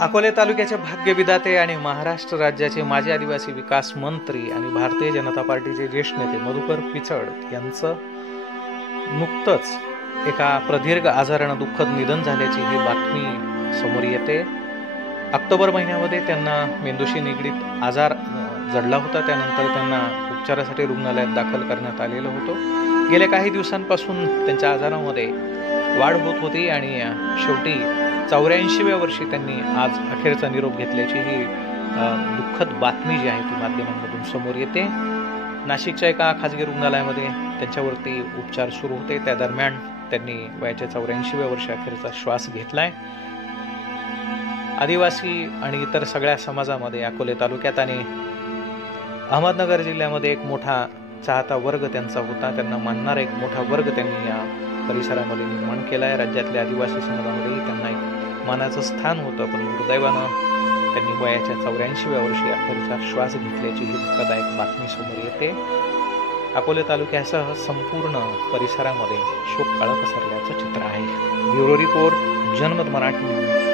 अकोले तालुक्याचे भाग्यविधाते आणि महाराष्ट्र राज्याचे माजी आदिवासी विकास मंत्री आणि भारतीय जनता पार्टीचे ज्येष्ठ नेते मधुकर पिचड यांचं नुकतंच एका प्रदीर्घ आजारानं दुःखद निधन झाल्याची ही बातमी समोर येते। ऑक्टोबर महिन्यामध्ये त्यांना मेंदूशी निगडीत आजार जडला होता। त्यानंतर त्यांना उपचारासाठी रुग्णालयात दाखल करण्यात आलेलं होतं। गेल्या काही दिवसांपासून त्यांच्या आजारामध्ये वाढ होत होती आणि शेवटी 84व्या वर्षी त्यांनी आज अखेरचा निरोप घेतल्याची ही दुःखद बातमी जी आहे ती माध्यमांमधून समोर येते। नाशिकच्या एका खाजगी रुग्णालयामध्ये त्यांच्यावरती उपचार सुरू होते। त्या दरम्यान त्यांनी वयाच्या 84व्या वर्षी अखेरचा श्वास घेतलाय। आदिवासी आणि इतर सगळ्या समाजामध्ये अकोले तालुक्यात आणि अहमदनगर जिल्ह्यामध्ये एक मोठा चाहता वर्ग त्यांचा होता। त्यांना मानणारा एक मोठा वर्ग त्यांनी या परिसरामध्ये निर्माण केला आहे। राज्यातल्या आदिवासी समाजामध्येही त्यांना एक मानाचं स्थान होतं, पण दुर्दैवानं त्यांनी वयाच्या 84व्या वर्षी अखेरचा श्वास घेतल्याची ही धक्कादायक बातमी समोर येते। अकोले तालुक्यासह संपूर्ण परिसरामध्ये शोककळा पसरल्याचं चित्र आहे। ब्युरो रिपोर्ट, जनमत मराठी न्यूज।